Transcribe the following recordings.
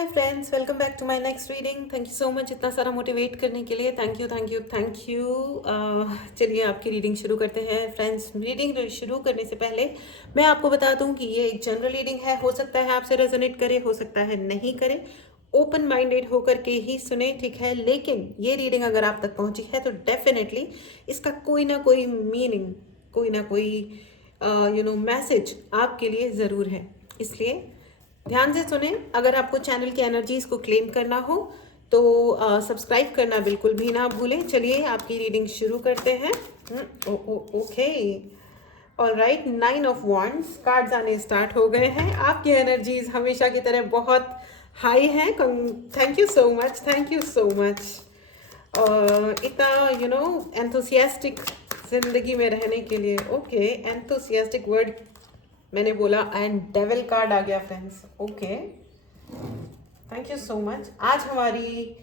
Hi friends, welcome back to my next reading. Thank you so much इतना सारा motivate करने के लिए। Thank you thank you thank you. चलिए आपकी रीडिंग शुरू करते हैं फ्रेंड्स। रीडिंग शुरू करने से पहले मैं आपको बता दूं कि ये एक जनरल रीडिंग है। हो सकता है आपसे रेजोनेट करे, हो सकता है नहीं करे। ओपन माइंडेड होकर के ही सुने, ठीक है। लेकिन ये रीडिंग अगर आप तक पहुंची है तो डेफिनेटली इसका कोई ना कोई मीनिंग, कोई ना कोई मैसेज आपके लिए ज़रूर है। इसलिए ध्यान से सुने। अगर आपको चैनल की एनर्जीज को क्लेम करना हो तो सब्सक्राइब करना बिल्कुल भी ना भूलें। चलिए आपकी रीडिंग शुरू करते हैं। Okay, all right. 9 of wands cards आने स्टार्ट हो गए हैं। आपकी एनर्जीज हमेशा की तरह बहुत हाई हैं। Thank you so much, thank you so much. इतना एंथुसियास्टिक जिंदगी में रहने के लिए। ओके, एंथुसियास्टिक वर्ड मैंने बोला एंड डेविल कार्ड आ गया friends. Okay, thank you so much. आज हमारी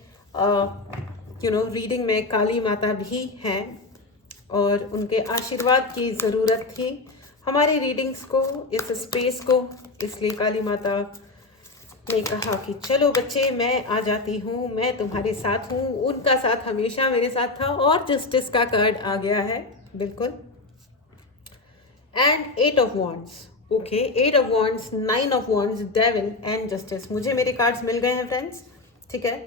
रीडिंग में काली माता भी हैं और उनके आशीर्वाद की ज़रूरत थी हमारी रीडिंग्स को, इस स्पेस को। इसलिए काली माता ने कहा कि चलो बच्चे, मैं आ जाती हूँ, मैं तुम्हारे साथ हूँ। उनका साथ हमेशा मेरे साथ था। और जस्टिस का कार्ड आ गया है, बिल्कुल। And 8 of wands. Okay, 8 of wands, 9 of wands, devil and justice. मुझे मेरे कार्ड्स मिल गए हैं फ्रेंड्स, ठीक है।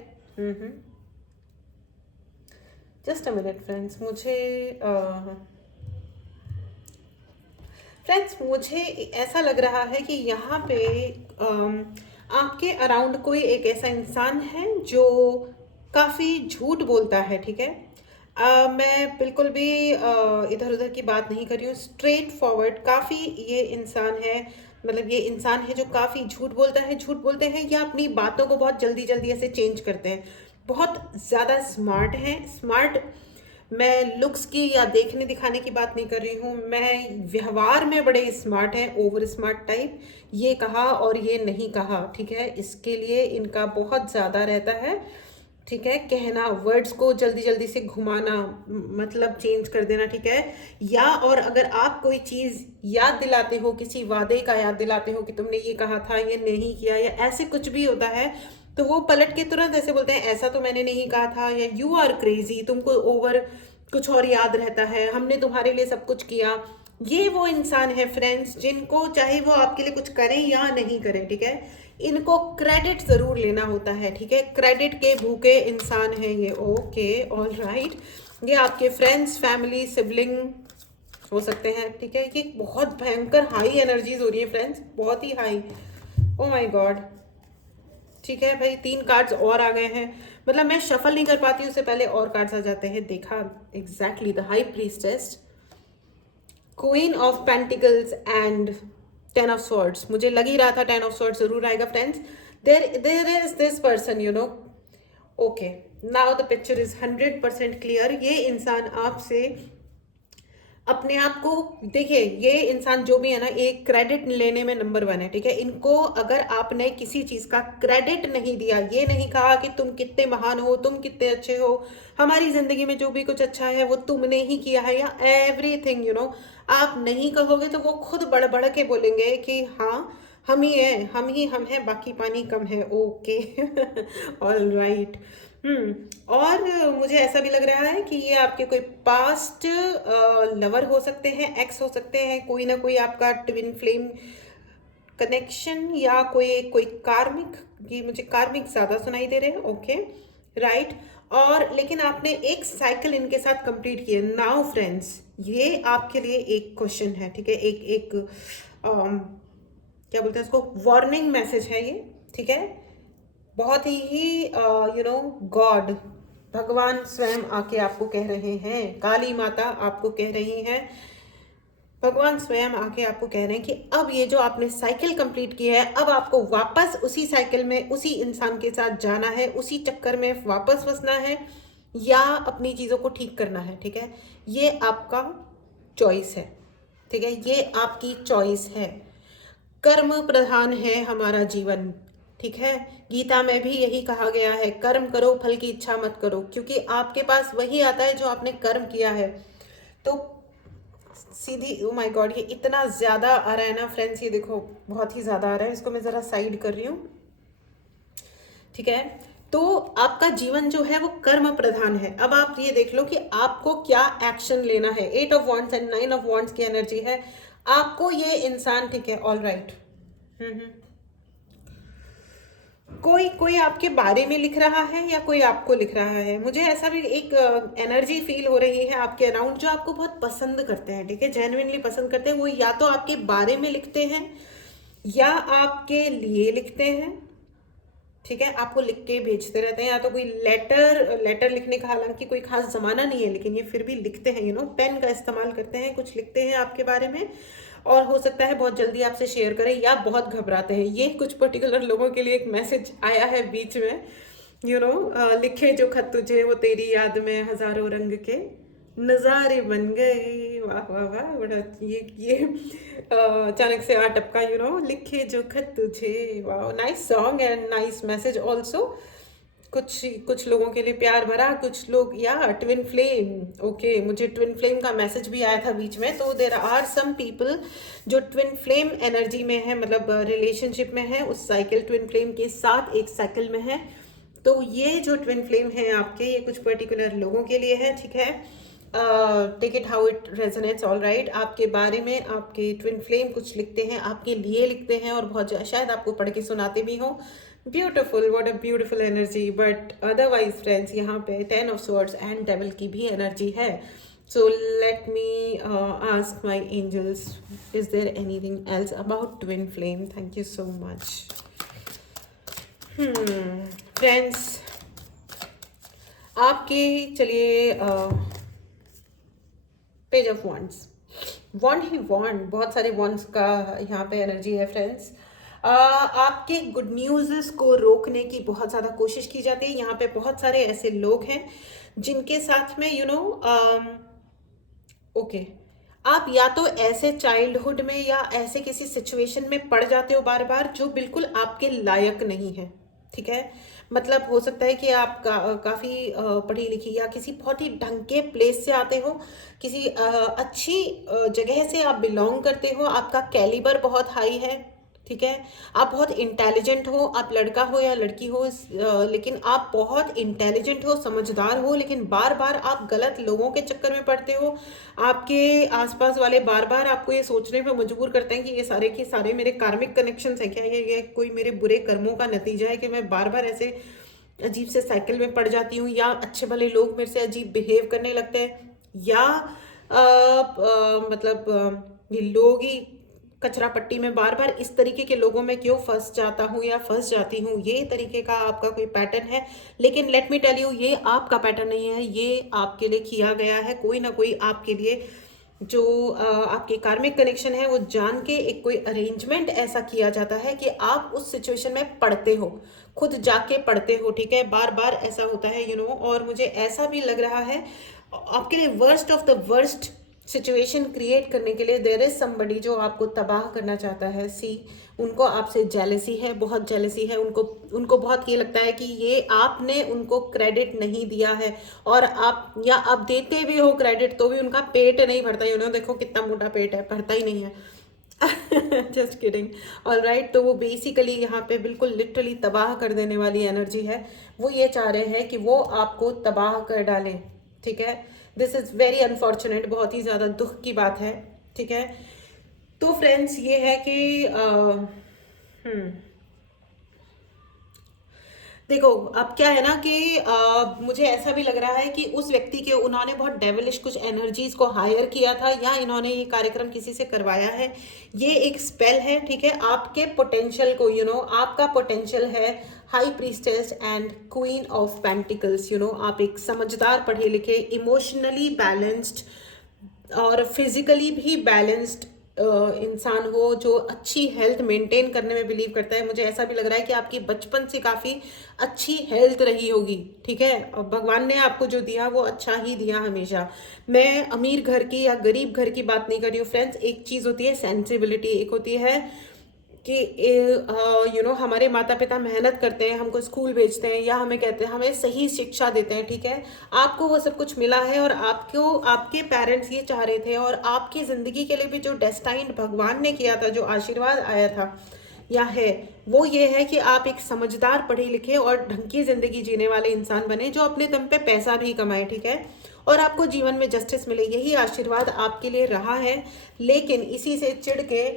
Just a minute friends. मुझे ऐसा लग रहा है कि यहाँ पे आपके अराउंड कोई एक ऐसा इंसान है जो काफ़ी झूठ बोलता है, ठीक है। मैं बिल्कुल भी इधर उधर की बात नहीं कर रही हूँ। स्ट्रेट फॉरवर्ड काफ़ी ये इंसान है। मतलब ये इंसान है जो काफ़ी झूठ बोलता है, झूठ बोलते हैं या अपनी बातों को बहुत जल्दी जल्दी ऐसे चेंज करते हैं। बहुत ज़्यादा स्मार्ट हैं। स्मार्ट, मैं लुक्स की या देखने दिखाने की बात नहीं कर रही हूँ। मैं व्यवहार में बड़े स्मार्ट हैं, ओवर स्मार्ट टाइप। ये कहा और ये नहीं कहा, ठीक है। इसके लिए इनका बहुत ज़्यादा रहता है, ठीक है। कहना, वर्ड्स को जल्दी जल्दी से घुमाना, मतलब चेंज कर देना, ठीक है। या और अगर आप कोई चीज़ याद दिलाते हो, किसी वादे का याद दिलाते हो कि तुमने ये कहा था, ये नहीं किया, या ऐसे कुछ भी होता है, तो वो पलट के तुरंत ऐसे बोलते हैं ऐसा तो मैंने नहीं कहा था, या यू आर क्रेजी, तुमको ओवर कुछ और याद रहता है, हमने तुम्हारे लिए सब कुछ किया। ये वो इंसान है फ्रेंड्स जिनको चाहे वो आपके लिए कुछ करें या नहीं करें, ठीक है, इनको क्रेडिट जरूर लेना होता है, ठीक है। क्रेडिट के भूखे इंसान है ये। Okay, all right. ये आपके फ्रेंड्स, फैमिली, सिबलिंग हो सकते हैं, ठीक है। ये बहुत भयंकर हाई एनर्जीज हो रही है फ्रेंड्स, बहुत ही हाई। ओ माय गॉड, ठीक है भाई। 3 कार्ड्स और आ गए हैं। मतलब मैं शफल नहीं कर पाती, उससे पहले और कार्ड्स आ जाते हैं। देखा exactly, the high priestess, queen of pentacles and 10 of swords. मुझे लग ही रहा था 10 ऑफ स्वॉर्ड्स जरूर आएगा friends. There is this person, okay, now the picture is 100% clear. ये इंसान आपसे अपने आप को, देखिए, ये इंसान जो भी है ना, एक क्रेडिट लेने में नंबर 1 है, ठीक है। इनको अगर आपने किसी चीज का क्रेडिट नहीं दिया, ये नहीं कहा कि तुम कितने महान हो, तुम कितने अच्छे हो, हमारी जिंदगी में जो भी कुछ अच्छा है वो तुमने ही किया है, या एवरीथिंग आप नहीं कहोगे तो वो खुद बढ़ बढ़ के बोलेंगे कि हाँ, हम ही हैं, हम हैं, बाकी पानी कम है। Okay, all right. और मुझे ऐसा भी लग रहा है कि ये आपके कोई पास्ट लवर हो सकते हैं, एक्स हो सकते हैं, कोई ना कोई आपका ट्विन फ्लेम कनेक्शन, या कोई कोई कार्मिक। ये मुझे कार्मिक ज्यादा सुनाई दे रहे हैं। Okay, right. और लेकिन आपने एक साइकिल इनके साथ कंप्लीट किया। नाउ फ्रेंड्स, ये आपके लिए एक क्वेश्चन है, ठीक है। एक एक क्या बोलते हैं इसको, वार्निंग मैसेज है ये, ठीक है। बहुत ही गॉड, भगवान स्वयं आके आपको कह रहे हैं, काली माता आपको कह रही हैं, भगवान स्वयं आके आपको कह रहे हैं कि अब ये जो आपने साइकिल कंप्लीट की है, अब आपको वापस उसी साइकिल में उसी इंसान के साथ जाना है, उसी चक्कर में वापस फंसना है, या अपनी चीज़ों को ठीक करना है, ठीक है। ये आपका चॉइस है, ठीक है। ये आपकी चॉइस है। कर्म प्रधान है हमारा जीवन, ठीक है। गीता में भी यही कहा गया है, कर्म करो, फल की इच्छा मत करो, क्योंकि आपके पास वही आता है जो आपने कर्म किया है। तो सीधी, ओ माय गॉड, ये इतना ज्यादा आ रहा है ना फ्रेंड्स, ये देखो बहुत ही ज्यादा आ रहा है। इसको मैं जरा साइड कर रही हूँ। ठीक है। तो आपका जीवन जो है वो कर्म प्रधान है। अब आप ये देख लो कि आपको क्या एक्शन लेना है। 8 of wands and 9 of wands की एनर्जी है। आपको ये इंसान, ठीक है, ऑल राइट, कोई कोई आपके बारे में लिख रहा है या कोई आपको लिख रहा है। मुझे ऐसा भी एक एनर्जी फील हो रही है आपके अराउंड, जो आपको बहुत पसंद करते हैं, ठीक है, जेन्युइनली पसंद करते हैं। वो या तो आपके बारे में लिखते हैं या आपके लिए लिखते हैं, ठीक है, आपको लिख के भेजते रहते हैं। या तो कोई लेटर लिखने का हालांकि कोई खास जमाना नहीं है, लेकिन ये फिर भी लिखते हैं, पेन का इस्तेमाल करते हैं, कुछ लिखते हैं आपके बारे में। और हो सकता है बहुत जल्दी आपसे शेयर करें या बहुत घबराते हैं। ये कुछ पर्टिकुलर लोगों के लिए एक मैसेज आया है बीच में, लिखे जो खत तुझे वो तेरी याद में हजारों रंग के नजारे बन गए। वाह वाह वाह, बड़ा ये अचानक से आ टपका, लिखे जो खत तुझे। वाह, nice song and nice message also. कुछ कुछ लोगों के लिए प्यार भरा, कुछ लोग या ट्विन फ्लेम। ओके, मुझे ट्विन फ्लेम का मैसेज भी आया था बीच में। तो देर आर सम पीपल जो ट्विन फ्लेम एनर्जी में है, मतलब रिलेशनशिप में है, उस साइकिल ट्विन फ्लेम के साथ एक साइकिल में है। तो ये जो ट्विन फ्लेम है आपके, ये कुछ पर्टिकुलर लोगों के लिए है, ठीक है। Take it how it resonates, all right. आपके बारे में आपके ट्विन फ्लेम कुछ लिखते हैं, आपके लिए लिखते हैं, और बहुत शायद आपको पढ़ के सुनाते भी हो। Beautiful, what a beautiful energy. But otherwise friends, यहाँ पे 10 ऑफ स्वॉर्ड्स एंड डेविल की भी एनर्जी है। So let me ask my angels, is there anything else about twin flame? Thank you so much. Friends, आपके चलिए page of wands, wand ही wand, बहुत सारे वॉन्ड्स का यहाँ पे एनर्जी है फ्रेंड्स। आपके गुड न्यूज़ को रोकने की बहुत ज़्यादा कोशिश की जाती है। यहाँ पे बहुत सारे ऐसे लोग हैं जिनके साथ में ओके, आप या तो ऐसे चाइल्डहुड में या ऐसे किसी सिचुएशन में पड़ जाते हो बार बार, जो बिल्कुल आपके लायक नहीं है, ठीक है। मतलब हो सकता है कि आप काफ़ी पढ़ी लिखी या किसी बहुत ही ढंग के प्लेस से आते हो, किसी अच्छी जगह से आप बिलोंग करते हो, आपका कैलिबर बहुत हाई है, ठीक है। आप बहुत इंटेलिजेंट हो, आप लड़का हो या लड़की हो, लेकिन आप बहुत इंटेलिजेंट हो, समझदार हो, लेकिन बार बार आप गलत लोगों के चक्कर में पड़ते हो। आपके आसपास वाले बार बार आपको ये सोचने पे मजबूर करते हैं कि ये सारे के सारे मेरे कार्मिक कनेक्शंस हैं क्या, ये कोई मेरे बुरे कर्मों का नतीजा है कि मैं बार बार ऐसे अजीब से साइकिल में पड़ जाती हूँ, या अच्छे भले लोग मेरे से अजीब बिहेव करने लगते हैं, या ये लोग ही कचरा पट्टी में बार बार इस तरीके के लोगों में क्यों फंस जाता हूँ या फंस जाती हूँ। ये तरीके का आपका कोई पैटर्न है, लेकिन लेट मी टेल यू, ये आपका पैटर्न नहीं है, ये आपके लिए किया गया है। कोई ना कोई आपके लिए जो आपके कार्मिक कनेक्शन है, वो जान के एक कोई अरेंजमेंट ऐसा किया जाता है कि आप उस सिचुएशन में पढ़ते हो, खुद जाके पढ़ते हो, ठीक है। बार बार ऐसा होता है, और मुझे ऐसा भी लग रहा है आपके लिए worst of the worst situation create करने के लिए देयर इज समबडी जो आपको तबाह करना चाहता है। सी, उनको आपसे जेलसी है, बहुत जेलसी है, उनको बहुत ये लगता है कि ये आपने उनको क्रेडिट नहीं दिया है, और आप या आप देते भी हो क्रेडिट तो भी उनका पेट नहीं भरता। देखो कितना मोटा पेट है, भरता ही नहीं है। Just kidding, all right. तो वो बेसिकली यहाँ पे बिल्कुल लिटरली तबाह कर देने वाली एनर्जी है। वो ये चाह रहे हैं कि वो आपको तबाह कर डालें, ठीक है। दिस इज़ वेरी अनफॉर्चुनेट, बहुत ही ज़्यादा दुख की बात है, ठीक है। तो फ्रेंड्स, ये है कि देखो, अब क्या है ना कि मुझे ऐसा भी लग रहा है कि उस व्यक्ति के उन्होंने बहुत डेविलिश कुछ एनर्जीज को हायर किया था, या इन्होंने ये कार्यक्रम किसी से करवाया है। ये एक स्पेल है, ठीक है। आपके पोटेंशियल को आपका पोटेंशियल है high priestess and queen of pentacles. आप एक समझदार, पढ़े लिखे, इमोशनली बैलेंस्ड और फिजिकली भी बैलेंस्ड इंसान हो, जो अच्छी हेल्थ मेंटेन करने में बिलीव करता है। मुझे ऐसा भी लग रहा है कि आपकी बचपन से काफ़ी अच्छी हेल्थ रही होगी, ठीक है। और भगवान ने आपको जो दिया वो अच्छा ही दिया हमेशा। मैं अमीर घर की या गरीब घर की बात नहीं कर रही हूँ फ्रेंड्स। एक चीज़ होती है सेंसिबिलिटी, एक होती है कि हमारे माता पिता मेहनत करते हैं, हमको स्कूल भेजते हैं, या हमें कहते हैं, हमें सही शिक्षा देते हैं, ठीक है। आपको वो सब कुछ मिला है, और आपको आपके पेरेंट्स ये चाह रहे थे, और आपकी ज़िंदगी के लिए भी जो डेस्टाइंड भगवान ने किया था, जो आशीर्वाद आया था, या है, वो ये है कि आप एक समझदार, पढ़े लिखे और ढंग की ज़िंदगी जीने वाले इंसान बने, जो अपने दम पे पैसा भी कमाए, ठीक है, और आपको जीवन में जस्टिस मिले। यही आशीर्वाद आपके लिए रहा है। लेकिन इसी से चिढ़ के,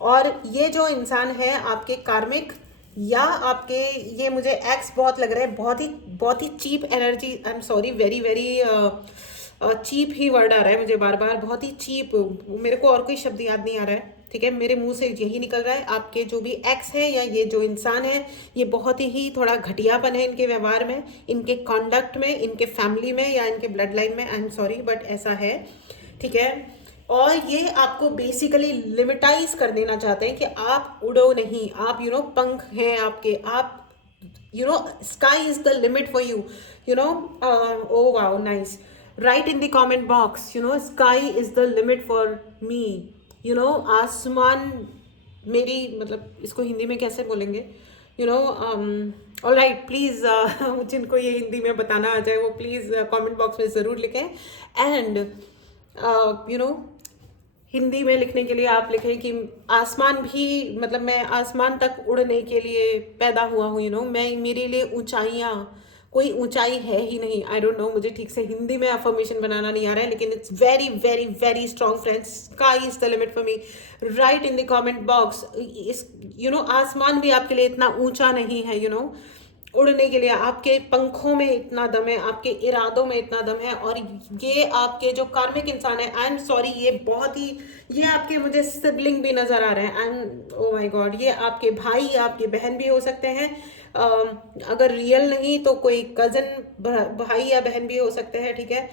और ये जो इंसान है आपके कार्मिक या आपके, ये मुझे एक्स बहुत लग रहा है, बहुत ही cheap energy, I am sorry, very very cheap ही वर्ड आ रहा है मुझे बार बार, बहुत ही चीप, मेरे को और कोई शब्द याद नहीं आ रहा है, ठीक है, मेरे मुंह से यही निकल रहा है। आपके जो भी एक्स है या ये जो इंसान है, ये बहुत ही थोड़ा घटियापन है इनके व्यवहार में, इनके कॉन्डक्ट में, इनके फैमिली में या इनके ब्लड लाइन में, आई एम सॉरी बट ऐसा है, ठीक है। और ये आपको बेसिकली लिमिटाइज कर देना चाहते हैं कि आप उड़ो नहीं, आप पंख हैं आपके, आप sky is the limit for you, oh wow, nice, write in the comment box, sky is the limit for me, आसमान मेरी, मतलब इसको हिंदी में कैसे बोलेंगे, ऑल राइट, प्लीज़ जिनको ये हिंदी में बताना आ जाए वो प्लीज़ कमेंट बॉक्स में ज़रूर लिखें। एंड हिंदी में लिखने के लिए आप लिखें कि आसमान भी, मतलब मैं आसमान तक उड़ने के लिए पैदा हुआ हूँ, मैं, मेरे लिए ऊंचाइयाँ, कोई ऊंचाई है ही नहीं। आई डोंट नो, मुझे ठीक से हिंदी में अफर्मेशन बनाना नहीं आ रहा है, लेकिन it's very very very strong friends. Sky is the limit for me, right in the comment box. इस आसमान भी आपके लिए इतना ऊंचा नहीं है, उड़ने के लिए आपके पंखों में इतना दम है, आपके इरादों में इतना दम है। और ये आपके जो कार्मिक इंसान है, आई एम सॉरी, ये बहुत ही, ये आपके मुझे सिबलिंग भी नजर आ रहे हैं, I am, O my God, ये आपके भाई, आपकी बहन भी हो सकते हैं, अगर रियल नहीं तो कोई कजन भाई या बहन भी हो सकते हैं, ठीक है।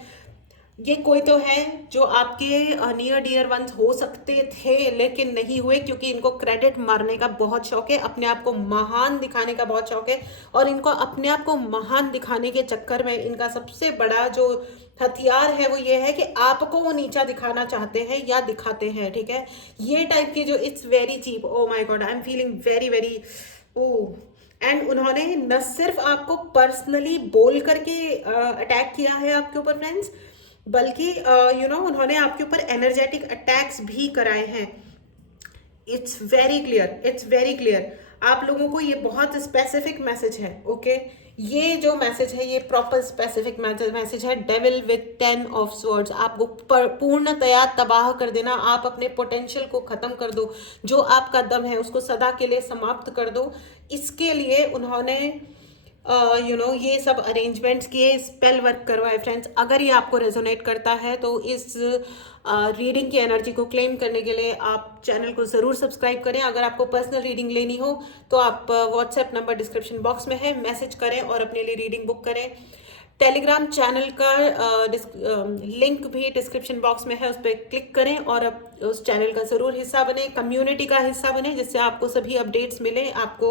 ये कोई तो है जो आपके नियर डियर वंस हो सकते थे लेकिन नहीं हुए, क्योंकि इनको क्रेडिट मारने का बहुत शौक है, अपने आप को महान दिखाने का बहुत शौक है, और इनको अपने आप को महान दिखाने के चक्कर में इनका सबसे बड़ा जो हथियार है वो ये है कि आपको वो नीचा दिखाना चाहते हैं या दिखाते हैं, ठीक है। ये टाइप के जो, it's very cheap, oh my God, I am feeling very very, oh, and उन्होंने न सिर्फ आपको पर्सनली बोल करके अटैक किया है आपके ऊपर फ्रेंड्स, बल्कि उन्होंने आपके ऊपर एनर्जेटिक अटैक्स भी कराए हैं। It's very clear, it's very clear. आप लोगों को ये बहुत स्पेसिफिक मैसेज है, ओके। ये जो मैसेज है ये प्रॉपर स्पेसिफिक मैसेज है। डेविल विथ 10 ऑफ स्वर्ड्स, आपको पूर्णतया तबाह कर देना, आप अपने पोटेंशियल को खत्म कर दो, जो आपका दम है उसको सदा के लिए समाप्त कर दो। इसके लिए उन्होंने ये सब अरेंजमेंट्स किए, स्पेल वर्क करवाए फ्रेंड्स। अगर ये आपको रेजोनेट करता है तो इस रीडिंग की एनर्जी को क्लेम करने के लिए आप चैनल को ज़रूर सब्सक्राइब करें। अगर आपको पर्सनल रीडिंग लेनी हो तो आप व्हाट्सएप नंबर डिस्क्रिप्शन बॉक्स में है, मैसेज करें और अपने लिए रीडिंग बुक करें। टेलीग्राम चैनल का लिंक भी डिस्क्रिप्शन बॉक्स में है, उस पर क्लिक करें और उस चैनल का ज़रूर हिस्सा बने, कम्युनिटी का हिस्सा बने, जिससे आपको सभी अपडेट्स मिले, आपको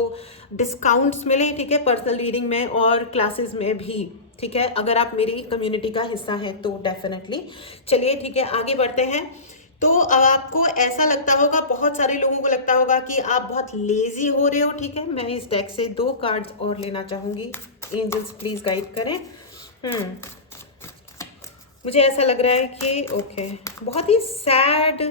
डिस्काउंट्स मिले, ठीक है, पर्सनल रीडिंग में और क्लासेस में भी, ठीक है, अगर आप मेरी कम्युनिटी का हिस्सा हैं तो डेफिनेटली। चलिए ठीक है, आगे बढ़ते हैं। तो आपको ऐसा लगता होगा, बहुत सारे लोगों को लगता होगा कि आप बहुत लेजी हो रहे हो, ठीक है। मैं इस डेक से 2 कार्ड्स और लेना चाहूँगी। एंजल्स प्लीज़ गाइड करें। मुझे ऐसा लग रहा है कि ओके, बहुत ही सैड,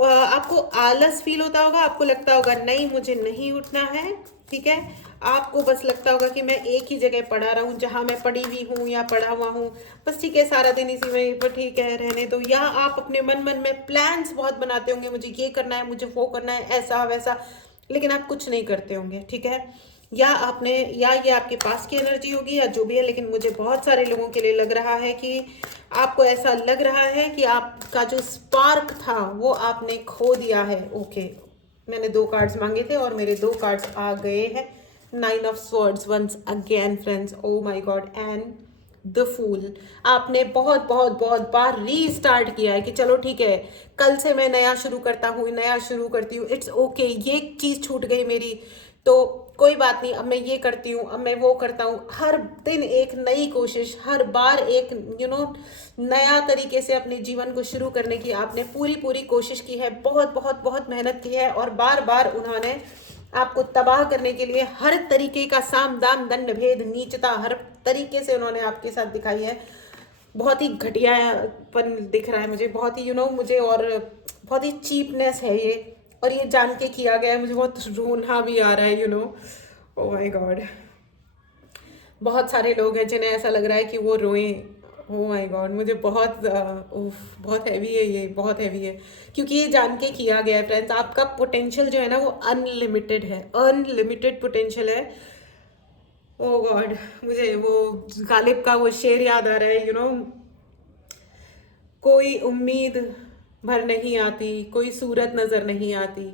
आपको आलस फील होता होगा, आपको लगता होगा नहीं मुझे नहीं उठना है, ठीक है। आपको बस लगता होगा कि मैं एक ही जगह पड़ा रहूं जहां मैं पड़ी हुई हूं या पड़ा हुआ हूं, बस ठीक है, सारा दिन इसी में पर ठीक है रहने दो। या आप अपने मन में प्लान्स बहुत बनाते होंगे, मुझे ये करना है, मुझे वो करना है, ऐसा वैसा, लेकिन आप कुछ नहीं करते होंगे, ठीक है। या ये आपके पास की एनर्जी होगी या जो भी है, लेकिन मुझे बहुत सारे लोगों के लिए लग रहा है कि आपको ऐसा लग रहा है कि आपका जो स्पार्क था वो आपने खो दिया है। ओके, मैंने 2 कार्ड्स मांगे थे और मेरे 2 कार्ड्स आ गए हैं। 9 of swords once again friends, oh my God, and the fool. आपने बहुत बहुत बहुत बार रीस्टार्ट किया है कि चलो ठीक है, कल से मैं नया शुरू करता हूँ, नया शुरू करती हूँ, इट्स ओके, ये चीज़ छूट गई मेरी तो कोई बात नहीं, अब मैं ये करती हूँ, अब मैं वो करता हूँ। हर दिन एक नई कोशिश, हर बार एक नया तरीके से अपने जीवन को शुरू करने की आपने पूरी कोशिश की है, बहुत बहुत बहुत मेहनत की है, और बार बार उन्होंने आपको तबाह करने के लिए हर तरीके का साम दाम दंड भेद नीचता हर तरीके से उन्होंने आपके साथ दिखाई है। बहुत ही घटियापन दिख रहा है मुझे, बहुत ही मुझे, और बहुत ही चीपनेस है ये, और ये जान के किया गया है, मुझे बहुत रोना भी आ रहा है, ओ माय गॉड। बहुत सारे लोग हैं जिन्हें ऐसा लग रहा है कि वो रोएं। ओ माय गॉड, मुझे बहुत उफ, बहुत हैवी है ये, बहुत हैवी है, क्योंकि ये जान के किया गया है फ्रेंड्स। आपका पोटेंशियल जो है ना वो अनलिमिटेड है, अनलिमिटेड पोटेंशियल है। ओ गॉड, मुझे वो गालिब का वो शेर याद आ रहा है, कोई उम्मीद भर नहीं आती, कोई सूरत नजर नहीं आती,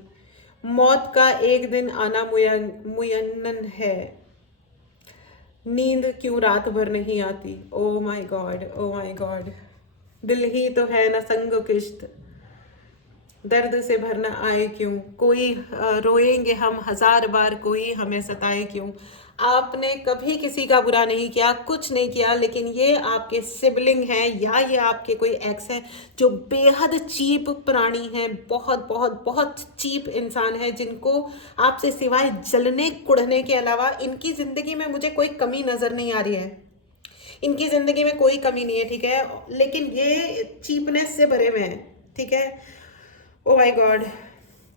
मौत का एक दिन आना मुयन्नन है, नींद क्यों रात भर नहीं आती। ओ my God, O my God. दिल ही तो है ना संग किश्त, दर्द से भरना आए क्यों, कोई रोएंगे हम हजार बार, कोई हमें सताए क्यों। आपने कभी किसी का बुरा नहीं किया, कुछ नहीं किया, लेकिन ये आपके सिबलिंग हैं या ये आपके कोई एक्स हैं जो बेहद चीप प्राणी हैं, बहुत बहुत बहुत चीप इंसान है, जिनको आपसे सिवाय जलने कुढ़ने के अलावा इनकी जिंदगी में मुझे कोई कमी नजर नहीं आ रही है। इनकी जिंदगी में कोई कमी नहीं है, ठीक है, लेकिन ये चीपनेस से भरे हुए हैं, ठीक है। ओ माय गॉड,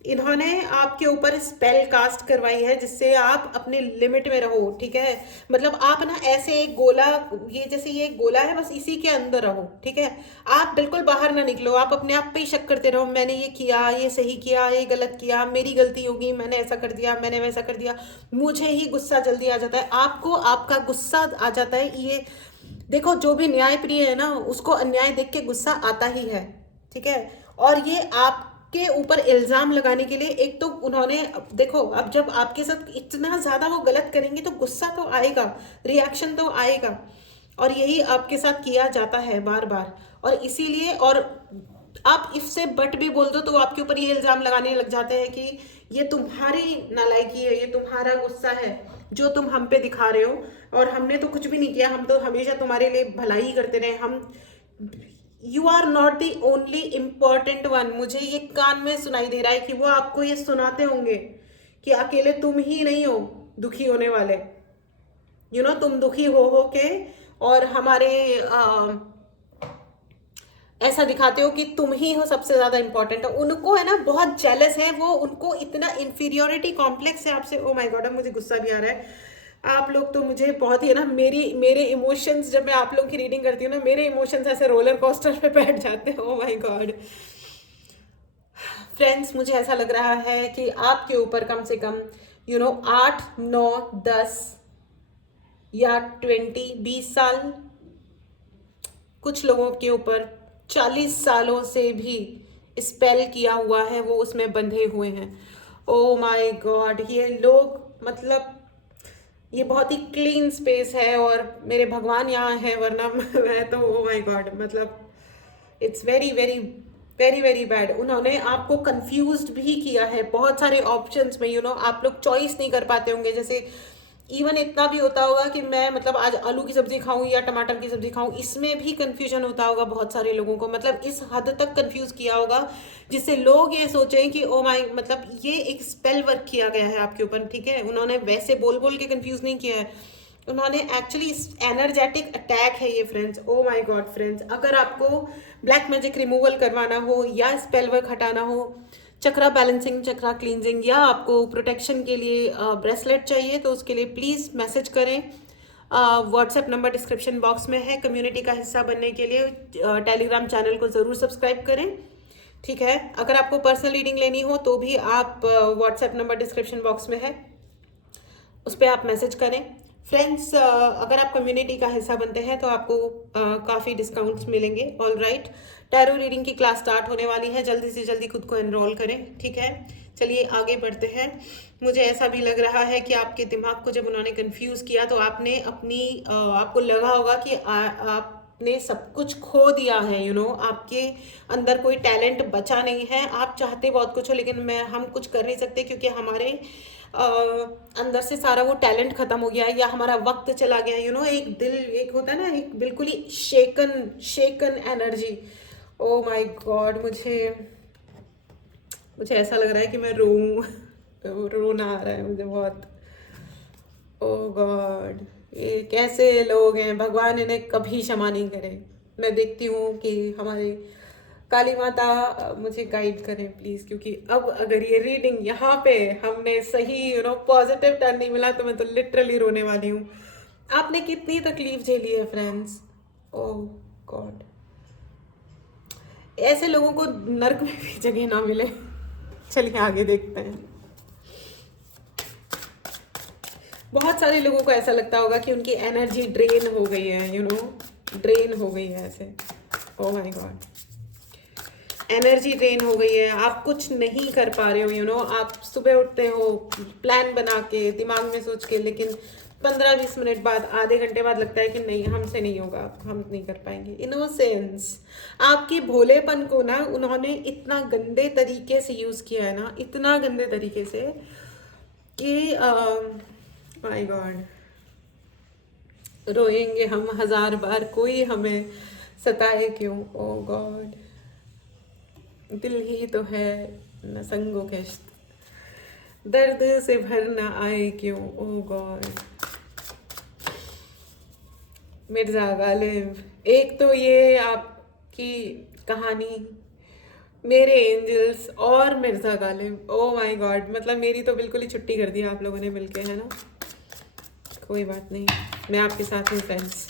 इन्होंने आपके ऊपर स्पेल कास्ट करवाई है जिससे आप अपने लिमिट में रहो, ठीक है। मतलब आप ना ऐसे एक गोला, ये जैसे ये एक गोला है, बस इसी के अंदर रहो, ठीक है। आप बिल्कुल बाहर ना निकलो, आप अपने आप पे ही शक करते रहो, मैंने ये किया, ये सही किया, ये गलत किया, मेरी गलती होगी, मैंने ऐसा कर दिया, मैंने वैसा कर दिया। मुझे ही गुस्सा जल्दी आ जाता है, आपको आपका गुस्सा आ जाता है। ये देखो, जो भी न्याय प्रिय है ना, उसको अन्याय देख के गुस्सा आता ही है, ठीक है। और ये आपके ऊपर इल्जाम लगाने के लिए, एक तो उन्होंने, देखो अब जब आपके साथ इतना ज्यादा वो गलत करेंगे तो गुस्सा तो आएगा, रिएक्शन तो आएगा, और यही आपके साथ किया जाता है बार बार। और इसीलिए, और आप इससे बट भी बोल दो तो आपके ऊपर ये इल्जाम लगाने लग जाते हैं कि ये तुम्हारी नालायकी है, ये तुम्हारा गुस्सा है जो तुम हम पे दिखा रहे हो, और हमने तो कुछ भी नहीं किया, हम तो हमेशा तुम्हारे लिए भलाई ही करते रहे। हम, you are not the only important one. मुझे ये कान में सुनाई दे रहा है कि वो आपको ये सुनाते होंगे कि अकेले तुम ही नहीं हो दुखी होने वाले, तुम दुखी हो के, और हमारे ऐसा दिखाते हो कि तुम ही हो सबसे ज्यादा इंपॉर्टेंट है। उनको है ना बहुत जेलस है वो, उनको इतना इंफीरियोरिटी कॉम्प्लेक्स है आपसे। ओ माय गॉड, अब मुझे गुस्सा भी आ रहा है। आप लोग तो मुझे बहुत ही है ना, मेरे इमोशंस, जब मैं आप लोग की रीडिंग करती हूँ ना, मेरे इमोशंस ऐसे रोलर कोस्टर पे बैठ जाते हैं। ओ माय गॉड फ्रेंड्स, मुझे ऐसा लग रहा है कि आपके ऊपर कम से कम 8, 9, 10 या 20 साल, कुछ लोगों के ऊपर 40 सालों से भी स्पेल किया हुआ है, वो उसमें बंधे हुए हैं। ओ माय गॉड, ये लोग, मतलब ये बहुत ही क्लीन स्पेस है, और मेरे भगवान यहाँ है, वरना मैं तो, ओ माय गॉड, मतलब it's very very very very bad. उन्होंने आपको कंफ्यूज्ड भी किया है बहुत सारे ऑप्शंस में, आप लोग चॉइस नहीं कर पाते होंगे। जैसे इवन इतना भी होता होगा कि मैं, मतलब आज आलू की सब्जी खाऊं या टमाटर की सब्जी खाऊं, इसमें भी कंफ्यूजन होता होगा बहुत सारे लोगों को, मतलब इस हद तक कंफ्यूज किया होगा जिससे लोग ये सोचें कि ओ माय, मतलब ये एक स्पेल वर्क किया गया है आपके ऊपर, ठीक है। उन्होंने वैसे बोल बोल के कंफ्यूज नहीं किया है, उन्होंने एक्चुअली एनर्जेटिक अटैक है ये friends. Oh my God friends, अगर आपको ब्लैक मैजिक रिमूवल करवाना हो या स्पेल वर्क हटाना हो, चक्रा बैलेंसिंग, चक्रा क्लींजिंग, या आपको प्रोटेक्शन के लिए ब्रेसलेट चाहिए, तो उसके लिए प्लीज़ मैसेज करें। व्हाट्सएप नंबर डिस्क्रिप्शन बॉक्स में है। कम्युनिटी का हिस्सा बनने के लिए टेलीग्राम चैनल को ज़रूर सब्सक्राइब करें, ठीक है। अगर आपको पर्सनल रीडिंग लेनी हो तो भी आप, व्हाट्सएप नंबर डिस्क्रिप्शन बॉक्स में है, उस पर आप मैसेज करें। फ्रेंड्स, अगर आप कम्युनिटी का हिस्सा बनते हैं तो आपको काफ़ी डिस्काउंट्स मिलेंगे। ऑल राइट, टैरो रीडिंग की क्लास स्टार्ट होने वाली है, जल्दी से जल्दी खुद को एनरोल करें, ठीक है। चलिए आगे बढ़ते हैं। मुझे ऐसा भी लग रहा है कि आपके दिमाग को जब उन्होंने कंफ्यूज किया तो आपने अपनी, आपको लगा होगा कि आपने सब कुछ खो दिया है, आपके अंदर कोई टैलेंट बचा नहीं है। आप चाहते बहुत कुछ हो, लेकिन हम कुछ कर नहीं सकते क्योंकि हमारे अंदर से सारा वो टैलेंट खत्म हो गया है, या हमारा वक्त चला गया है। एक दिल, एक होता है ना, एक बिल्कुल ही शेकन एनर्जी। ओ माय गॉड, मुझे ऐसा लग रहा है कि मैं रोना आ रहा है मुझे बहुत। ओ गॉड, ये कैसे लोग हैं, भगवान इन्हें कभी क्षमा नहीं करे। मैं देखती हूँ कि हमारे काली माता मुझे गाइड करें प्लीज, क्योंकि अब अगर ये रीडिंग यहाँ पे हमने सही पॉजिटिव टर्न नहीं मिला तो मैं तो लिटरली रोने वाली हूँ। आपने कितनी तकलीफ झेली है फ्रेंड्स, ओह गॉड, ऐसे लोगों को नर्क में भी जगह ना मिले। चलिए आगे देखते हैं। बहुत सारे लोगों को ऐसा लगता होगा कि उनकी एनर्जी ड्रेन हो गई है, ड्रेन हो गई है ऐसे। Oh my God, energy drain हो गई है, आप कुछ नहीं कर पा रहे हो, आप सुबह उठते हो प्लान बना के दिमाग में सोच के, लेकिन 15-20 मिनट बाद, आधे घंटे बाद लगता है कि नहीं, हमसे नहीं होगा, हम नहीं कर पाएंगे। इनोसेंस, आपके भोलेपन को ना उन्होंने इतना गंदे तरीके से यूज किया है ना, इतना गंदे तरीके से कि माय गॉड, रोएंगे हम 1000 बार, कोई हमें सताए क्यों। ओ गॉड, दिल ही तो है न संगो कश्त, दर्द से भर ना आए क्यों। ओ गॉड, मिर्जा गालिब, एक तो ये आपकी कहानी मेरे एंजल्स और मिर्जा गालिब, ओ माय गॉड, मतलब मेरी तो बिल्कुल ही छुट्टी कर दी आप लोगों ने मिलके, है ना। कोई बात नहीं, मैं आपके साथ हूँ फ्रेंड्स,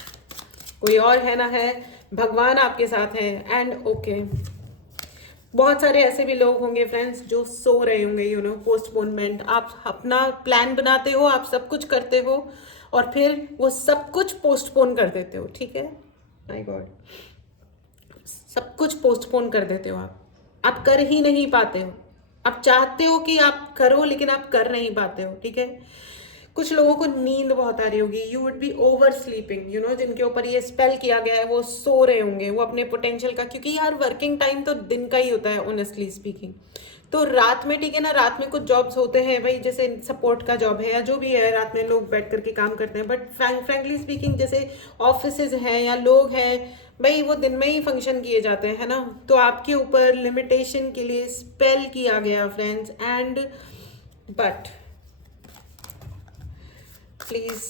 कोई और है ना है, भगवान आपके साथ है। एंड ओके, बहुत सारे ऐसे भी लोग होंगे फ्रेंड्स जो सो रहे होंगे, पोस्टपोनमेंट, आप अपना प्लान बनाते हो, आप सब कुछ करते हो और फिर वो सब कुछ पोस्टपोन कर देते हो, ठीक है। माय गॉड, सब कुछ पोस्टपोन कर देते हो, आप कर ही नहीं पाते हो, आप चाहते हो कि आप करो लेकिन आप कर नहीं पाते हो, ठीक है। कुछ लोगों को नींद बहुत आ रही होगी, you would be over sleeping, जिनके ऊपर ये स्पेल किया गया है वो सो रहे होंगे, वो अपने पोटेंशियल का, क्योंकि यार वर्किंग टाइम तो दिन का ही होता है ऑनेस्टली स्पीकिंग। तो रात में, ठीक है ना, रात में कुछ जॉब्स होते हैं भाई, जैसे सपोर्ट का जॉब है या जो भी है, रात में लोग बैठ करके काम करते हैं, बट फ्रैंकली स्पीकिंग जैसे ऑफिसेज हैं या लोग हैं भाई, वो दिन में ही फंक्शन किए जाते हैं, है ना। तो आपके ऊपर लिमिटेशन के लिए स्पेल किया गया फ्रेंड्स, एंड बट प्लीज़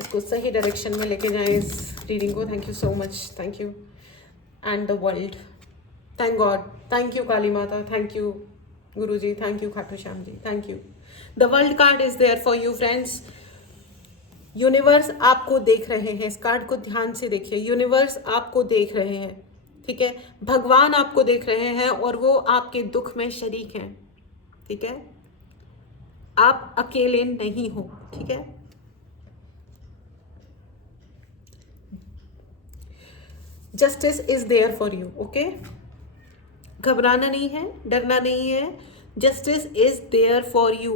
इसको सही डायरेक्शन में लेके जाएं इस रीडिंग को। Thank you so much, thank you and the world, thank God, thank you Kali Mata, thank you Guru ji, thank you Khatu Shyam ji, thank you. The world card is there for you friends. Universe आपको देख रहे हैं, इस कार्ड को ध्यान से देखिए, यूनिवर्स आपको देख रहे हैं, ठीक है। भगवान आपको देख रहे हैं और वो आपके दुख में शरीक हैं, ठीक है। आप अकेले नहीं हो, ठीक है। Justice is there for you, okay. घबराना नहीं है, डरना नहीं है, justice is there for you,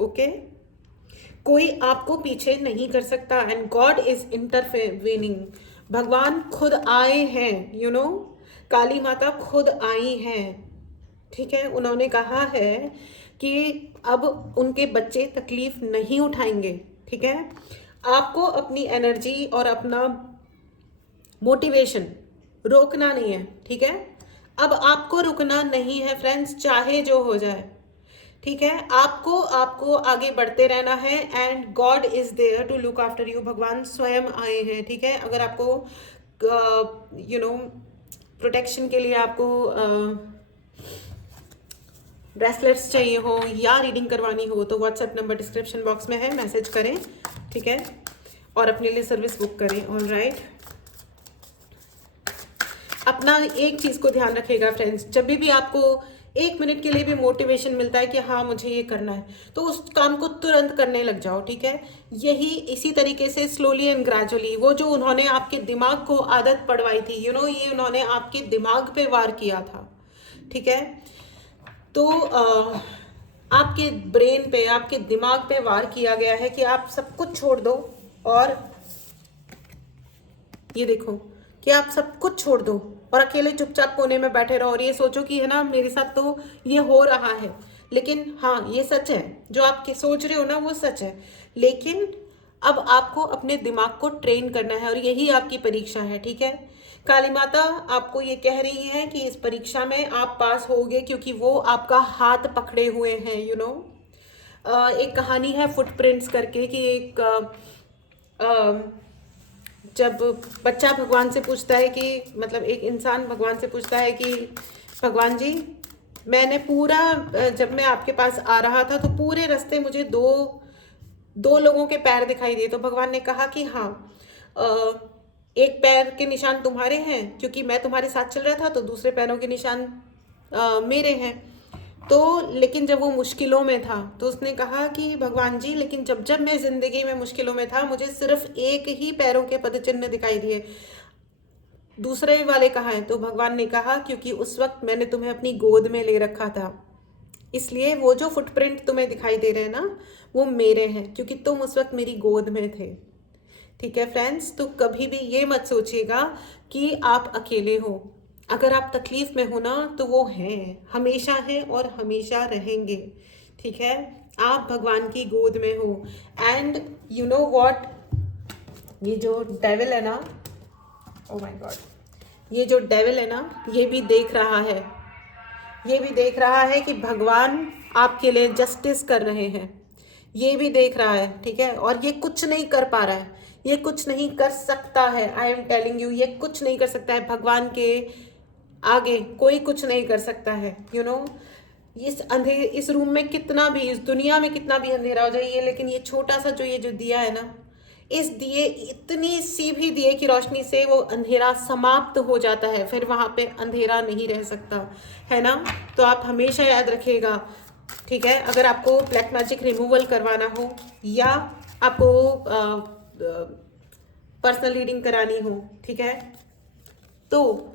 okay. कोई आपको पीछे नहीं कर सकता, एंड गॉड इज इंटरवेनिंग। भगवान खुद आए हैं, काली माता खुद आई हैं, ठीक है। उन्होंने कहा है कि अब उनके बच्चे तकलीफ नहीं उठाएंगे, ठीक है। आपको अपनी एनर्जी और अपना मोटिवेशन रोकना नहीं है, ठीक है। अब आपको रुकना नहीं है फ्रेंड्स, चाहे जो हो जाए, ठीक है। आपको आगे बढ़ते रहना है, and God is there to look after you. भगवान स्वयं आए हैं, ठीक है। अगर आपको प्रोटेक्शन के लिए आपको ब्रेसलेट्स चाहिए हो या रीडिंग करवानी हो तो व्हाट्सएप नंबर डिस्क्रिप्शन बॉक्स में है, मैसेज करें, ठीक है, और अपने लिए सर्विस बुक करें। ऑलराइट, अपना एक चीज़ को ध्यान रखिएगा फ्रेंड्स, जब भी आपको 1 मिनट के लिए भी मोटिवेशन मिलता है कि हाँ मुझे ये करना है, तो उस काम को तुरंत करने लग जाओ, ठीक है। यही इसी तरीके से स्लोली एंड ग्रेजुअली, वो जो उन्होंने आपके दिमाग को आदत पड़वाई थी, ये उन्होंने आपके दिमाग पे वार किया था, ठीक है। तो आपके ब्रेन पे, आपके दिमाग पे वार किया गया है कि आप सब कुछ छोड़ दो, और ये देखो कि आप सब कुछ छोड़ दो और अकेले चुपचाप कोने में बैठे रहो और ये सोचो कि है ना मेरे साथ तो ये हो रहा है। लेकिन हाँ, ये सच है, जो आप सोच रहे हो ना वो सच है, लेकिन अब आपको अपने दिमाग को ट्रेन करना है और यही आपकी परीक्षा है, ठीक है। काली माता आपको ये कह रही है कि इस परीक्षा में आप पास होगे, क्योंकि वो आपका हाथ पकड़े हुए हैं, एक कहानी है फुटप्रिंट्स करके कि एक जब बच्चा भगवान से पूछता है कि मतलब एक इंसान भगवान से पूछता है कि भगवान जी, मैंने पूरा जब मैं आपके पास आ रहा था तो पूरे रास्ते मुझे दो दो लोगों के पैर दिखाई दिए। तो भगवान ने कहा कि हाँ, अ, एक पैर के निशान तुम्हारे हैं क्योंकि मैं तुम्हारे साथ चल रहा था, तो दूसरे पैरों के निशान मेरे हैं। तो लेकिन जब वो मुश्किलों में था तो उसने कहा कि भगवान जी, लेकिन जब जब मैं जिंदगी में मुश्किलों में था मुझे सिर्फ एक ही पैरों के पदचिन्ह दिखाई दिए, दूसरे वाले कहाँ हैं? तो भगवान ने कहा क्योंकि उस वक्त मैंने तुम्हें अपनी गोद में ले रखा था, इसलिए वो जो फुटप्रिंट तुम्हें दिखाई दे रहे हैं ना, वो मेरे हैं क्योंकि तुम उस वक्त मेरी गोद में थे। ठीक है फ्रेंड्स, तो कभी भी ये मत सोचिएगा कि आप अकेले हो। अगर आप तकलीफ में हो ना, तो वो हैं, हमेशा हैं और हमेशा रहेंगे। ठीक है, आप भगवान की गोद में हो। एंड यू नो वॉट, ये जो डेविल है ना, ओ माय गॉड, ये जो डेविल है ना, ये भी देख रहा है, ये भी देख रहा है कि भगवान आपके लिए जस्टिस कर रहे हैं। ये भी देख रहा है, ठीक है, और ये कुछ नहीं कर पा रहा है, ये कुछ नहीं कर सकता है। आई एम टेलिंग यू, ये कुछ नहीं कर सकता है। भगवान के आगे कोई कुछ नहीं कर सकता है। यू नो, इस रूम में कितना भी, इस दुनिया में कितना भी अंधेरा हो जाए, लेकिन ये छोटा सा जो ये जो दिया है ना, इस दिए, इतनी सी भी दिए की रोशनी से वो अंधेरा समाप्त हो जाता है, फिर वहाँ पे अंधेरा नहीं रह सकता है ना। तो आप हमेशा याद रखिएगा, ठीक है। अगर आपको ब्लैक मैजिक रिमूवल करवाना हो या आपको पर्सनल रीडिंग करानी हो, ठीक है, तो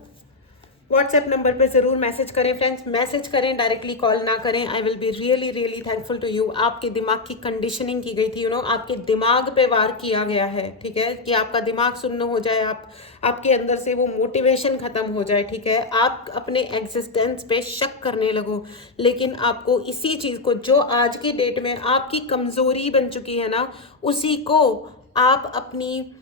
व्हाट्सएप नंबर पे ज़रूर मैसेज करें फ्रेंड्स, मैसेज करें, डायरेक्टली कॉल ना करें। I will be really really thankful to you. आपके दिमाग की कंडीशनिंग की गई थी, यू नो, आपके दिमाग पे वार किया गया है, ठीक है, कि आपका दिमाग सुन्न हो जाए, आपके अंदर से वो मोटिवेशन ख़त्म हो जाए, ठीक है, आप अपने एग्जिस्टेंस पे शक करने लगो। लेकिन आपको इसी चीज़ को, जो आज की डेट में आपकी कमज़ोरी बन चुकी है ना, उसी को आप अपनी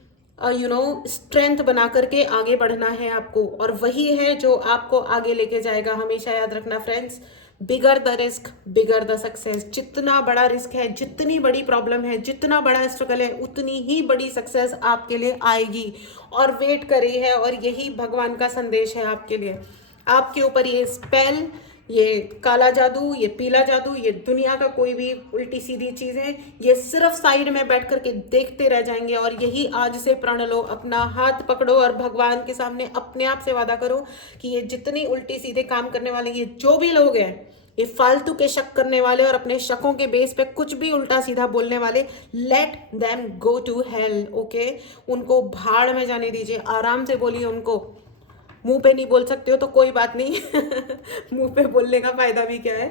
स्ट्रेंथ बना करके आगे बढ़ना है आपको, और वही है जो आपको आगे लेके जाएगा। हमेशा याद रखना friends, bigger the risk bigger the success. जितना बड़ा रिस्क है, जितनी बड़ी प्रॉब्लम है, जितना बड़ा स्ट्रगल है, उतनी ही बड़ी सक्सेस आपके लिए आएगी और वेट कर रही है। और यही भगवान का संदेश है आपके लिए। आपके ऊपर ये स्पेल, ये काला जादू, ये पीला जादू, ये दुनिया का कोई भी उल्टी सीधी चीज़ें, ये सिर्फ साइड में बैठ करके देखते रह जाएंगे। और यही आज से प्रण लो, अपना हाथ पकड़ो और भगवान के सामने अपने आप से वादा करो कि ये जितनी उल्टी सीधे काम करने वाले, ये जो भी लोग हैं, ये फालतू के शक करने वाले और अपने शकों के बेस पे कुछ भी उल्टा सीधा बोलने वाले, let them go to hell. Okay, उनको भाड़ में जाने दीजिए। आराम से बोलिए उनको, मुंह पे नहीं बोल सकते हो तो कोई बात नहीं मुंह पे बोलने का फायदा भी क्या है,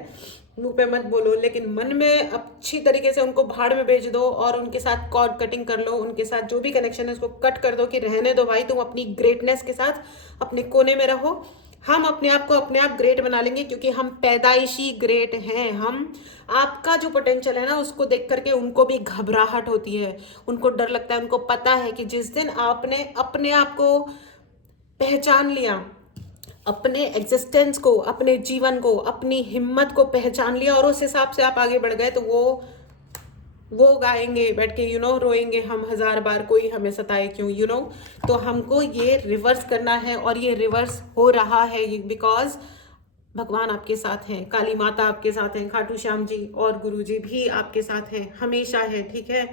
मुंह पे मत बोलो, लेकिन मन में अच्छी तरीके से उनको भाड़ में भेज दो और उनके साथ कॉर्ड कटिंग कर लो। उनके साथ जो भी कनेक्शन है उसको कट कर दो कि रहने दो भाई, तुम अपनी ग्रेटनेस के साथ अपने कोने में रहो। हम अपने आप को अपने आप ग्रेट बना लेंगे क्योंकि हम पैदाइशी ग्रेट हैं। हम, आपका जो पोटेंशियल है ना, उसको देख करके उनको भी घबराहट होती है, उनको डर लगता है। उनको पता है कि जिस दिन आपने अपने आप को पहचान लिया, अपने एग्जिस्टेंस को, अपने जीवन को, अपनी हिम्मत को पहचान लिया और उस हिसाब से आप आगे बढ़ गए, तो वो गाएंगे बैठ के, रोएंगे हम हजार बार, कोई हमें सताए क्यों, तो हमको ये रिवर्स करना है और ये रिवर्स हो रहा है बिकॉज भगवान आपके साथ हैं, काली माता आपके साथ हैं, खाटू श्याम जी और गुरु जी भी आपके साथ हैं, हमेशा है। ठीक है,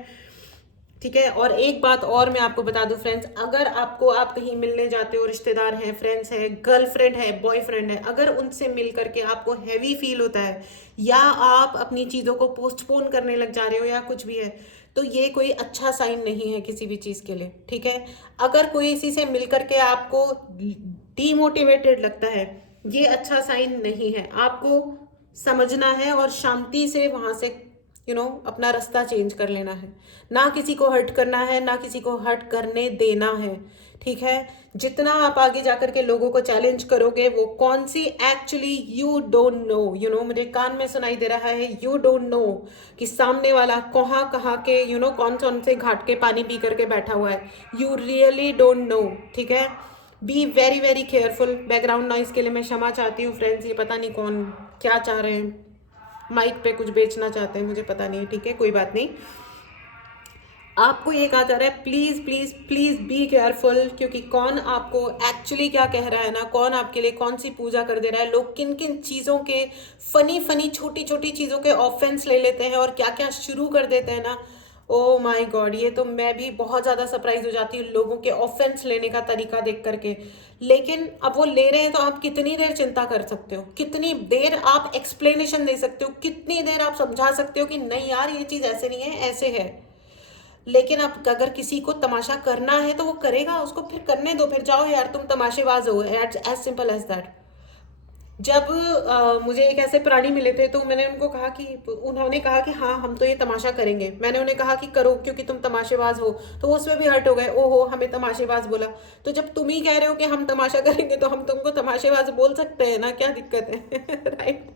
ठीक है। और एक बात और मैं आपको बता दूं फ्रेंड्स, अगर आपको, आप कहीं मिलने जाते हो, रिश्तेदार हैं, फ्रेंड्स हैं, गर्लफ्रेंड है, बॉयफ्रेंड है, अगर उनसे मिल करके आपको हैवी फील होता है या आप अपनी चीज़ों को पोस्टपोन करने लग जा रहे हो या कुछ भी है, तो ये कोई अच्छा साइन नहीं है किसी भी चीज़ के लिए। ठीक है, अगर कोई इसी से मिल करके आपको डीमोटिवेटेड लगता है, ये अच्छा साइन नहीं है। आपको समझना है और शांति से वहां से अपना रास्ता चेंज कर लेना है। ना किसी को हर्ट करना है, ना किसी को हर्ट करने देना है। ठीक है, जितना आप आगे जाकर के लोगों को चैलेंज करोगे, वो कौन सी, एक्चुअली यू डोंट नो, मुझे कान में सुनाई दे रहा है, यू डोंट नो कि सामने वाला कहाँ के कौन से घाट के पानी पी करके बैठा हुआ है। You really don't know. ठीक है, be very very careful. Background noise के लिए मैं क्षमा चाहती हूँ फ्रेंड्स, ये पता नहीं कौन क्या चाह रहे हैं, माइक पे कुछ बेचना चाहते हैं, मुझे पता नहीं। ठीक है, कोई बात नहीं। आपको ये कहा जा रहा है please please please be careful, क्योंकि कौन आपको एक्चुअली क्या कह रहा है ना, कौन आपके लिए कौन सी पूजा कर दे रहा है, लोग किन किन चीज़ों के फनी फनी छोटी छोटी चीज़ों के ऑफेंस ले लेते हैं और क्या क्या शुरू कर देते हैं ना। ओ माय गॉड, ये तो मैं भी बहुत ज़्यादा सरप्राइज हो जाती हूँ लोगों के ऑफेंस लेने का तरीका देख करके। लेकिन अब वो ले रहे हैं तो आप कितनी देर चिंता कर सकते हो, कितनी देर आप एक्सप्लेनेशन दे सकते हो, कितनी देर आप समझा सकते हो कि नहीं यार ये चीज़ ऐसे नहीं है, ऐसे है। लेकिन अब अगर किसी को तमाशा करना है तो वो करेगा, उसको फिर करने दो, फिर जाओ यार तुम तमाशेबाज हो, एज सिंपल एज दैट। जब मुझे एक ऐसे प्राणी मिले थे तो मैंने उनको कहा कि, उन्होंने कहा कि हाँ हम तो ये तमाशा करेंगे, मैंने उन्हें कहा कि करो क्योंकि तुम तमाशेबाज हो, तो वो उसमें भी हर्ट हो गए, ओहो हमें तमाशेबाज बोला। तो जब तुम ही कह रहे हो कि हम तमाशा करेंगे तो हम तुमको तमाशेबाज बोल सकते हैं ना, क्या दिक्कत है राइट।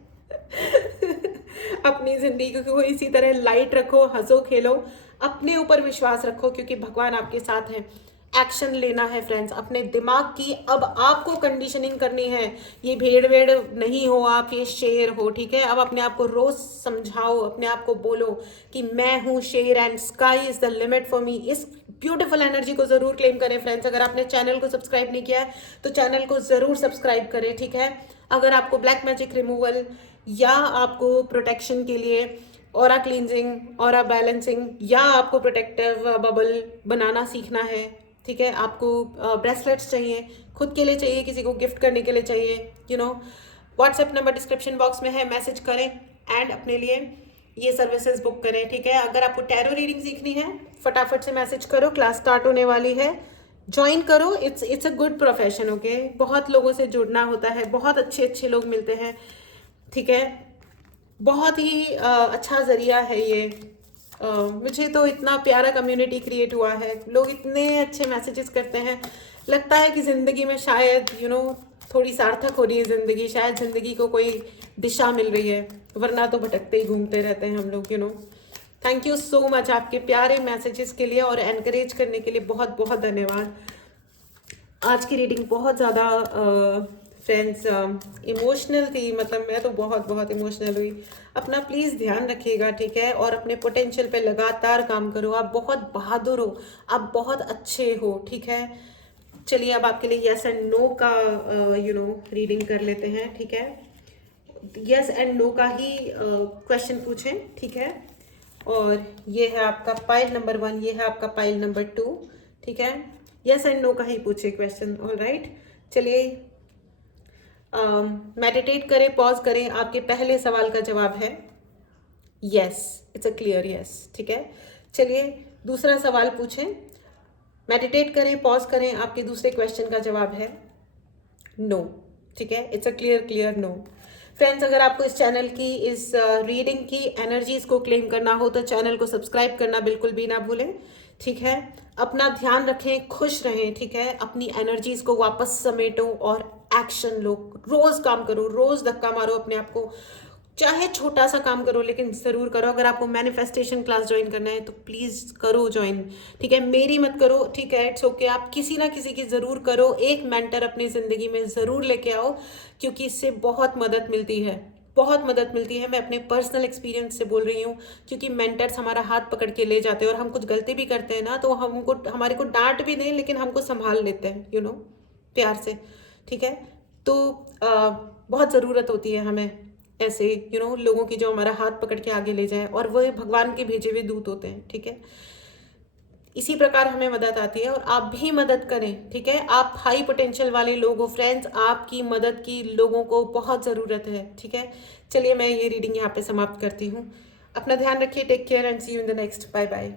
अपनी जिंदगी को इसी तरह लाइट रखो, हंसो खेलो, अपने ऊपर विश्वास रखो क्योंकि भगवान आपके साथ हैं। एक्शन लेना है फ्रेंड्स, अपने दिमाग की अब आपको कंडीशनिंग करनी है। ये भेड़ वेड़ नहीं हो आप, ये शेर हो, ठीक है। अब अपने आप को रोज समझाओ, अपने आप को बोलो कि मैं हूँ शेर and sky is the limit for me. इस ब्यूटीफुल एनर्जी को जरूर क्लेम करें फ्रेंड्स। अगर आपने चैनल को सब्सक्राइब नहीं किया है तो चैनल को जरूर सब्सक्राइब करें, ठीक है। अगर आपको ब्लैक मैजिक रिमूवल या आपको प्रोटेक्शन के लिए ऑरा क्लींजिंग, ऑरा बैलेंसिंग या आपको प्रोटेक्टिव बबल बनाना सीखना है, ठीक है, आपको ब्रेसलेट्स चाहिए, खुद के लिए चाहिए, किसी को गिफ्ट करने के लिए चाहिए, you know, WhatsApp number description box में है, मैसेज करें एंड अपने लिए ये सर्विसेज बुक करें, ठीक है। अगर आपको टैरो रीडिंग सीखनी है फटाफट से मैसेज करो, क्लास स्टार्ट होने वाली है, ज्वाइन करो। It's a good profession, okay. बहुत लोगों से जुड़ना होता है, बहुत अच्छे अच्छे लोग मिलते हैं, ठीक है। बहुत ही अच्छा ज़रिया है ये। मुझे तो इतना प्यारा कम्युनिटी क्रिएट हुआ है, लोग इतने अच्छे मैसेजेस करते हैं, लगता है कि ज़िंदगी में शायद थोड़ी सार्थक हो रही है ज़िंदगी, शायद ज़िंदगी को कोई दिशा मिल रही है, वरना तो भटकते ही घूमते रहते हैं हम लोग। थैंक यू सो मच आपके प्यारे मैसेजेस के लिए और एनकरेज करने के लिए बहुत बहुत धन्यवाद। आज की रीडिंग बहुत ज़्यादा फ्रेंड्स इमोशनल थी, मतलब मैं तो बहुत बहुत इमोशनल हुई। अपना प्लीज़ ध्यान रखिएगा, ठीक है, और अपने पोटेंशियल पे लगातार काम करो। आप बहुत बहादुर हो, आप बहुत अच्छे हो, ठीक है। चलिए अब आपके लिए यस एंड नो का रीडिंग कर लेते हैं, ठीक है। यस एंड नो का ही क्वेश्चन पूछें, ठीक है। और ये है आपका पाइल नंबर 1, ये है आपका पाइल नंबर 2, ठीक है। यस एंड नो का ही पूछे क्वेश्चन, ऑल राइट। चलिए मेडिटेट करें, पॉज करें। आपके पहले सवाल का जवाब है yes, it's a clear yes, ठीक है। चलिए दूसरा सवाल पूछें, मेडिटेट करें, पॉज करें। आपके दूसरे क्वेश्चन का जवाब है नो, ठीक है, it's a clear no. Friends, अगर आपको इस चैनल की, इस रीडिंग की एनर्जीज को क्लेम करना हो तो चैनल को सब्सक्राइब करना बिल्कुल भी ना भूलें, ठीक है। अपना ध्यान रखें, खुश रहें, ठीक है। अपनी एनर्जीज को वापस समेटो और एक्शन लो। रोज काम करो, रोज धक्का मारो अपने आप को, चाहे छोटा सा काम करो लेकिन ज़रूर करो। अगर आपको मैनिफेस्टेशन क्लास ज्वाइन करना है तो प्लीज़ करो ज्वाइन, ठीक है। मेरी मत करो, ठीक है, इट्स ओके। आप किसी ना किसी की ज़रूर करो, एक मेंटर अपनी ज़िंदगी में ज़रूर लेके आओ, क्योंकि इससे बहुत मदद मिलती है, बहुत मदद मिलती है। मैं अपने पर्सनल एक्सपीरियंस से बोल रही हूँ, क्योंकि मेंटर्स हमारा हाथ पकड़ के ले जाते हैं और हम कुछ गलती भी करते हैं ना तो हमको, हमारे को डांट भी दें लेकिन हमको संभाल लेते हैं, प्यार से, ठीक है। तो बहुत ज़रूरत होती है हमें ऐसे लोगों की जो हमारा हाथ पकड़ के आगे ले जाए, और वह भगवान के भेजे हुए दूत होते हैं, ठीक है। इसी प्रकार हमें मदद आती है और आप भी मदद करें, ठीक है। आप हाई पोटेंशियल वाले लोग हो फ्रेंड्स, आपकी मदद की लोगों को बहुत ज़रूरत है, ठीक है। चलिए मैं ये रीडिंग यहाँ पे समाप्त करती हूँ। अपना ध्यान रखिए, take care and see you in the next, bye bye.